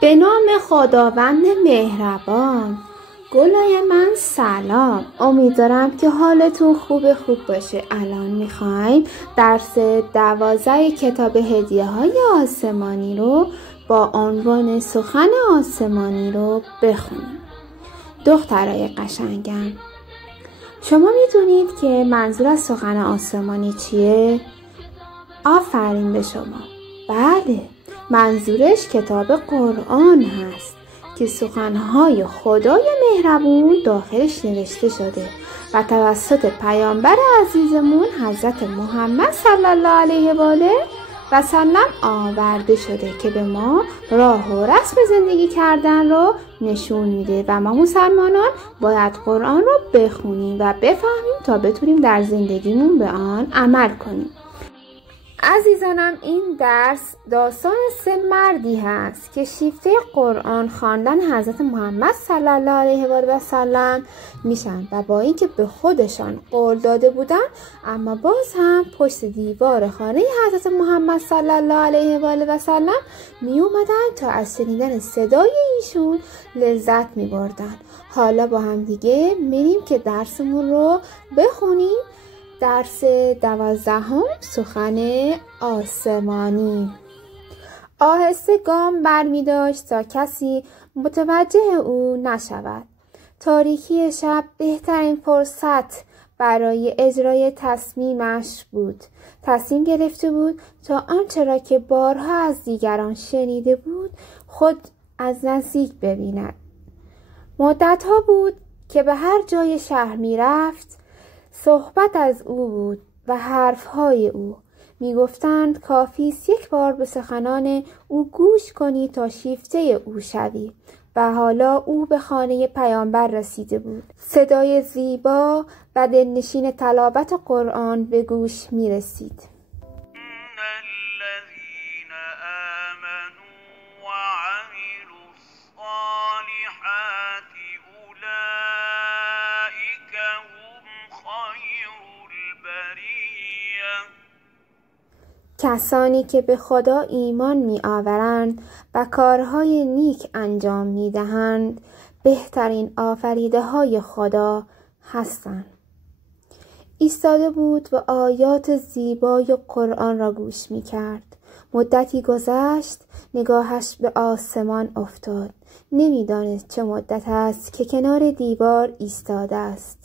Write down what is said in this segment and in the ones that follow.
به نام خداوند مهربان. گلای من سلام، امیدوارم که حالتون خوب باشه. الان میخوایم درس 12 کتاب هدیه های آسمانی رو با عنوان سخن آسمانی رو بخونیم. دخترای قشنگم، شما میدونید که منظور از سخن آسمانی چیه؟ آفرین به شما. بله، منظورش کتاب قرآن هست که سخنهای خدای مهربون داخلش نوشته شده و توسط پیامبر عزیزمون حضرت محمد صلی الله علیه و آله و سلم آورده شده که به ما راه و رسم زندگی کردن رو نشون میده و ما مسلمانان باید قرآن رو بخونیم و بفهمیم تا بتونیم در زندگیمون به آن عمل کنیم. عزیزانم، این درس داستان 3 مردی هست که شیفته قرآن خواندن حضرت محمد صلی الله علیه و آله و سلم میشن و با اینکه به خودشان قول داده بودن اما باز هم پشت دیوار خانه حضرت محمد صلی الله علیه و آله و سلم می اومدن تا از شنیدن صدای ایشون لذت می بردن. حالا با هم دیگه میریم که درسمون رو بخونیم. درس 12 سخن آسمانی. آهسته گام برمی داشت تا کسی متوجه او نشود. تاریکی شب بهترین فرصت برای اجرای تصمیمش بود. تصمیم گرفته بود تا آنچه را که بارها از دیگران شنیده بود خود از نزدیک ببیند. مدتها بود که به هر جای شهر می رفت صحبت از او بود و حرفهای او. می گفتند کافی است یک بار به سخنان او گوش کنی تا شیفته او شوی. و حالا او به خانه پیامبر رسیده بود. صدای زیبا و دلنشین تلاوت قرآن به گوش می رسید. کسانی که به خدا ایمان می آورند و کارهای نیک انجام می دهند بهترین آفریده های خدا هستند. ایستاده بود و آیات زیبای قرآن را گوش می کرد. مدتی گذشت، نگاهش به آسمان افتاد. نمی دانست چه مدت است که کنار دیوار ایستاده است.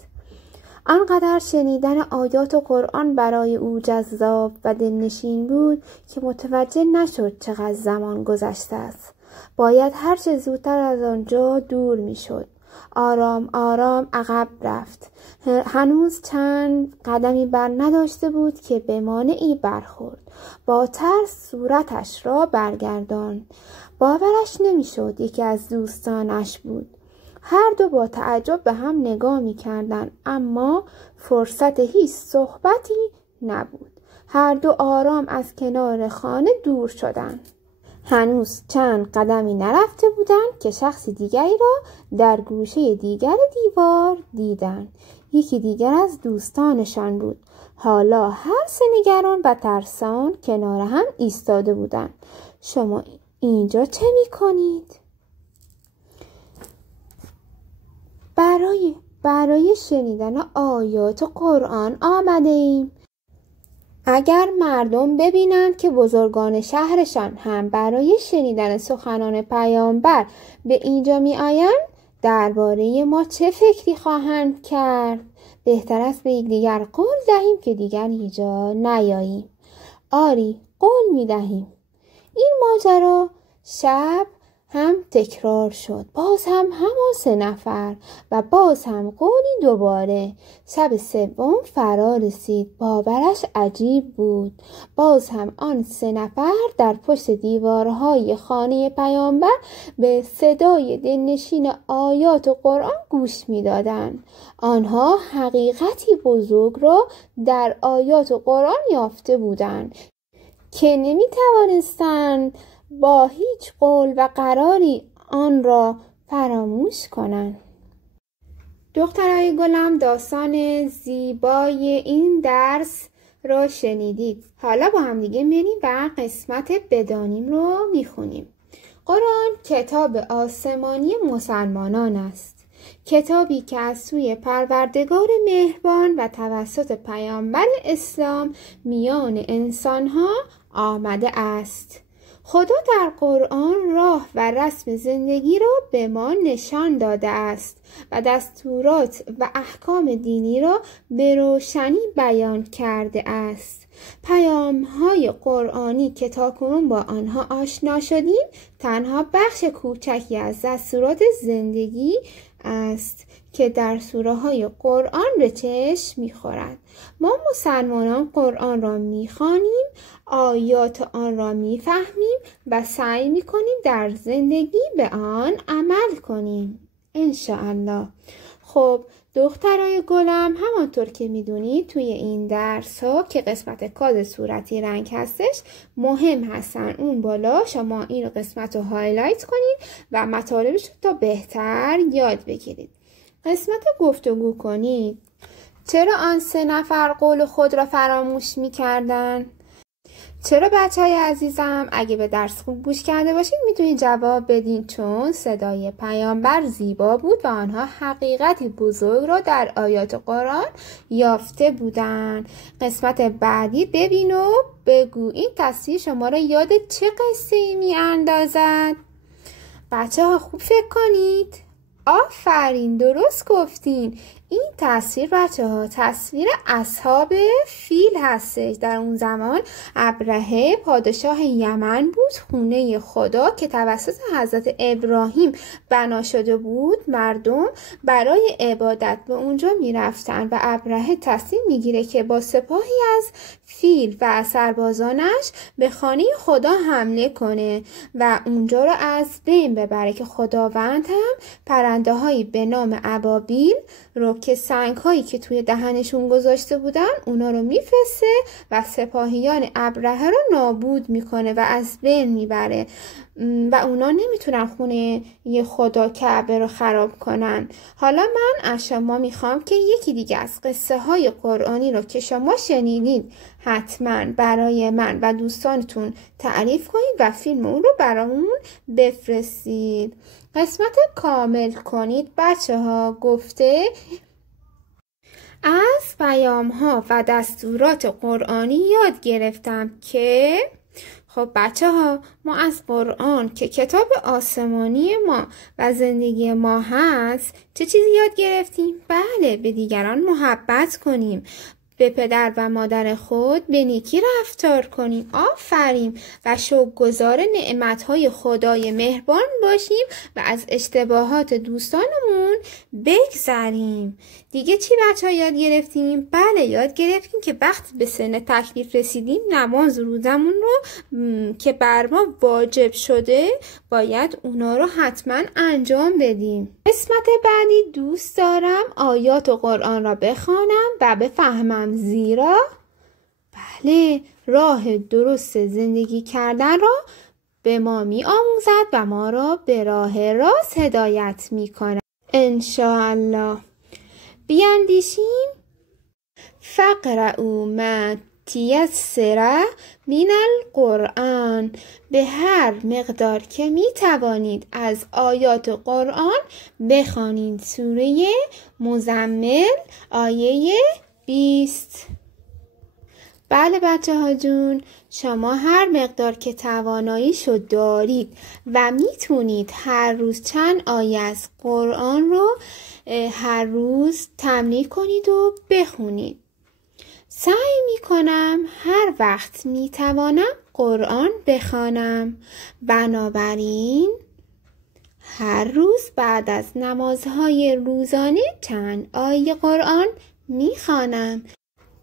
آنقدر شنیدن آیات قرآن برای او جذاب و دلنشین بود که متوجه نشد چقدر زمان گذشته است. باید هرچه زودتر از آنجا دور می شد. آرام آرام عقب رفت. هنوز چند قدمی بر نداشته بود که به مانعی برخورد. با ترس صورتش را برگرداند. باورش نمی شد یکی از دوستانش بود. هر دو با تعجب به هم نگاه می کردن، اما فرصت هیچ صحبتی نبود. هر دو آرام از کنار خانه دور شدند. هنوز چند قدمی نرفته بودند که شخص دیگری را در گوشه دیگر دیوار دیدند. یکی دیگر از دوستانشان بود. حالا هر سه نگران و ترسان کنار هم ایستاده بودند. شما اینجا چه می کنید؟ برای شنیدن آیات قرآن آمده ایم. اگر مردم ببینند که بزرگان شهرشان هم برای شنیدن سخنان پیامبر به اینجا می آیند، درباره ما چه فکری خواهند کرد؟ بهتر است به یکدیگر قول دهیم که دیگر اینجا نیاییم. آری، قول می دهیم. این ماجرا شب هم تکرار شد. باز هم همان 3 نفر و باز هم قولی دوباره. شب سوم فرا رسید. باورش عجیب بود. باز هم آن 3 نفر در پشت دیوارهای خانه پیامبر به صدای دلنشین آیات قرآن گوش می‌دادند. آنها حقیقتی بزرگ را در آیات قرآن یافته بودند که نمی‌توانستند با هیچ قول و قراری آن را فراموش کنند. دخترای گلم، داستان زیبای این درس را شنیدید. حالا با هم دیگه میریم و قسمت بدانیم رو میخونیم. قرآن کتاب آسمانی مسلمانان است. کتابی که از سوی پروردگار مهربان و توسط پیامبر اسلام میان انسانها آمده است. خدا در قرآن راه و رسم زندگی را به ما نشان داده است و دستورات و احکام دینی را به روشنی بیان کرده است. پیام‌های قرآنی که تاکنون با آنها آشنا شدیم تنها بخش کوچکی از دستورات زندگی است که در سوره‌های قرآن به چشم می‌خورد. ما مسلمانان قرآن را می‌خوانیم، آیات آن را می‌فهمیم و سعی می‌کنیم در زندگی به آن عمل کنیم انشاءالله. خب دخترای گلم، همانطور که میدونید توی این درس ها که قسمت کاد صورتی رنگ هستش مهم هستن، اون بالا شما این قسمت رو هایلایت کنید و مطالبش رو تا بهتر یاد بگیرید. قسمت گفتگو کنید. چرا آن 3 نفر قول خود را فراموش میکردن؟ چرا بچهای عزیزم اگه به درس خوب گوش کرده باشید میتونید جواب بدین چون صدای پیامبر زیبا بود و آنها حقیقتی بزرگ را در آیات قرآن یافته بودند. قسمت بعدی ببین و بگو این تصویر شما را یاد چه قصه‌ای میاندازد؟ بچه ها خوب فکر کنید. آفرین، درست گفتین. این تصویر بچه ها تصویر اصحاب فیل هستش. در اون زمان ابرهه پادشاه یمن بود. خونه خدا که توسط حضرت ابراهیم بنا شده بود، مردم برای عبادت به اونجا می رفتن و ابرهه تصمیم می گیره که با سپاهی از فیل و سربازانش به خانه خدا حمله کنه و اونجا رو از بین ببره که خداوند هم پرنده هایی به نام ابابیل رو که سنگ هایی که توی دهنشون گذاشته بودن اونا رو میفرسته و سپاهیان ابرهه رو نابود میکنه و از بین میبره و اونا نمیتونن خونه یه خدا کعبه رو خراب کنن. حالا من از شما میخوام که یکی دیگه از قصه های قرآنی رو که شما شنیدید حتما برای من و دوستانتون تعریف کنید و فیلم اون رو برامون بفرستید. قسمت کامل کنید بچه ها گفته از پیام ها و دستورات قرآنی یاد گرفتم که خب بچه ها ما از قرآن که کتاب آسمانی ما و زندگی ما هست چه چیزی یاد گرفتیم؟ بله، به دیگران محبت کنیم، به پدر و مادر خود به نیکی رفتار کنیم. آفرین. و شکرگزار نعمتهای خدای مهربان باشیم و از اشتباهات دوستانمون بگذریم. دیگه چی بچه ها یاد گرفتیم؟ بله، یاد گرفتیم که وقتی به سن تکلیف رسیدیم نماز روزمون رو که بر ما واجب شده باید اونا رو حتما انجام بدیم. قسمت بعدی دوست دارم آیات قرآن را بخوانم و بفهمم، زیرا بله راه درست زندگی کردن را به ما می آموزد و ما را به راه راست هدایت می کند انشاءالله. بیاندیشیم. فقرؤوا ما تیسر من القرآن. به هر مقدار که می توانید از آیات قرآن بخوانید. سوره مزمل آیه 20. بله بچه ها جون، شما هر مقدار که تواناییشو دارید و میتونید هر روز چند آیه از قرآن رو هر روز تمرین کنید و بخونید. سعی میکنم هر وقت میتوانم قرآن بخوانم. بنابراین هر روز بعد از نمازهای روزانه چند آیه قرآن میخوانم.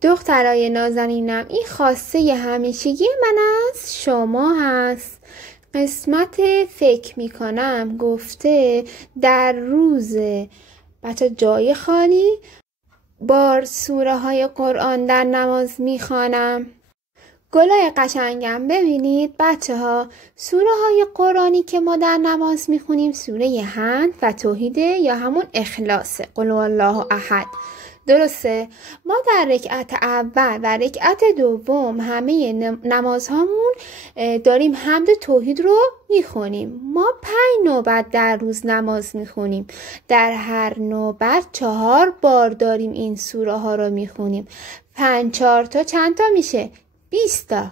دخترای نازنینم، این خواسته همیشگی من از شما هست. قسمت فکر میکنم گفته در روز بچه جای خالی بار سوره های قرآن در نماز میخوانم. گلای قشنگم، ببینید بچه ها، سوره های قرآنی که ما در نماز میخونیم سوره حمد و توحید یا همون اخلاص، قل هو الله احد. درسته؟ ما در رکعت اول و رکعت دوم همه نمازهامون داریم حمد توحید رو میخونیم. ما 5 نوبت در روز نماز میخونیم. در هر نوبت 4 بار داریم این سوره ها رو میخونیم. 5 4 تا چند تا میشه؟ 20 تا.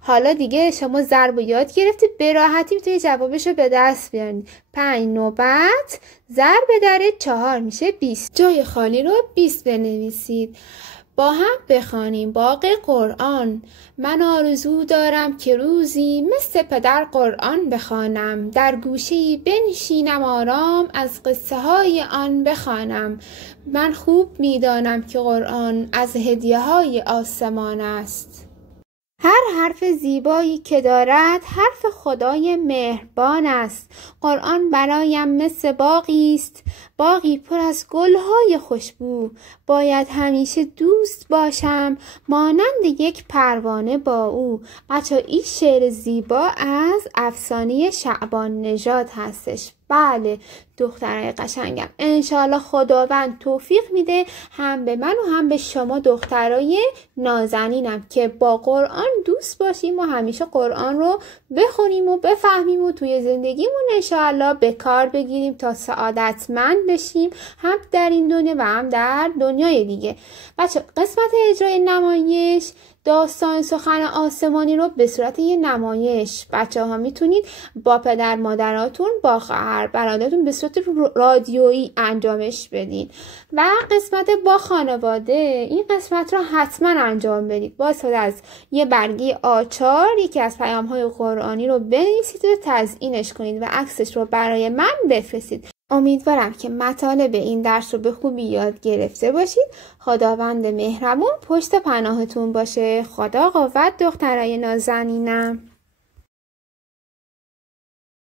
حالا دیگه شما ضرب یاد گرفتید، به راحتی میتونید جوابش رو به دست بیارید. 5 نوبت ضرب در 4 میشه 20. جای خالی رو 20 بنویسید. با هم بخوانیم باقی قرآن. من آرزو دارم که روزی مثل پدر قرآن بخوانم، در گوشه‌ای بنشینم آرام، از قصه های آن بخوانم. من خوب میدانم که قرآن از هدیه های آسمان است. هر حرف زیبایی که دارد حرف خدای مهربان است. قرآن برایم مثل باغی است، باغی پر از گلهای خوشبو. باید همیشه دوست باشم مانند یک پروانه با او. بچه این شعر زیبا از افسانه شعبان نژاد هستش. بله دخترای قشنگم، انشالله خداوند توفیق میده هم به من و هم به شما دخترای نازنینم که با قرآن دوست باشیم و همیشه قرآن رو بخونیم و بفهمیم و توی زندگیمون انشالله به کار بگیریم تا سعادتمند بشیم، هم در این دنیا و هم در دنیای دیگه. بچه قسمت اجرای نمایش داستان سخن آسمانی رو به صورت یه نمایش بچه ها میتونید با پدر مادراتون با خواهر برادرتون به صورت رادیویی انجامش بدین. و قسمت با خانواده، این قسمت رو حتما انجام بدید. با استفاده از یه برگه آچار یکی از پیام های قرآنی رو بنویسید و تزیینش کنید و عکسش رو برای من بفرستید. امیدوارم که مطالب این درس رو به خوبی یاد گرفته باشید. خداوند مهربون پشت پناهتون باشه. خدا قوت دخترای نازنینم.